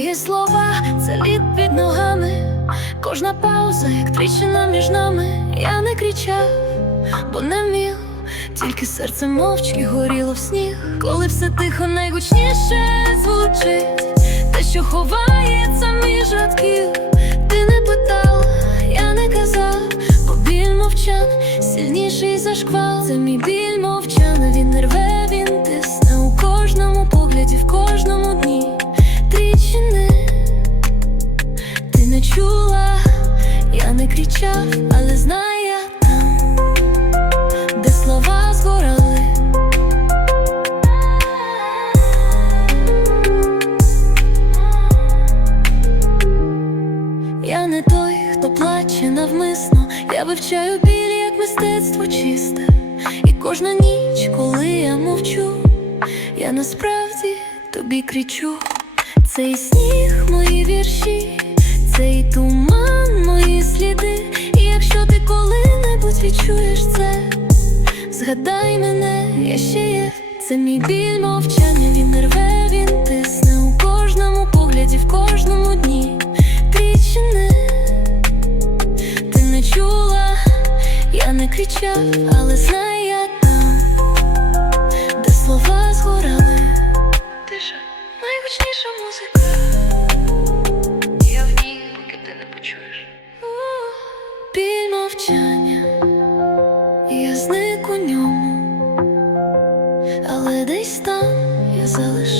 Твої слова це лід під ногами, кожна пауза, як тріщина між нами. Я не кричав, бо не міг, тільки серце мовчки горіло в сніг. Коли все тихо, найгучніше звучить, те, що ховається між рядків. Ти не питала, я не казав, бо біль мовчав, сильніший за шквал. Я але знаю я там, де слова згорали. Я не той, хто плаче навмисно, я вивчаю біль як мистецтво чисте. І кожна ніч, коли я мовчу, я насправді тобі кричу. Цей сніг, мої вірші, цей туман, згадай мене, я ще є, це мій біль мовчання, він не рве, він тисне у кожному погляді, в кожному дні. Трічини ти не чула, я не кричав, але знай, я там, де слова згорали, тиша найгучніша музика. зник у ньому, але десь там я залишив.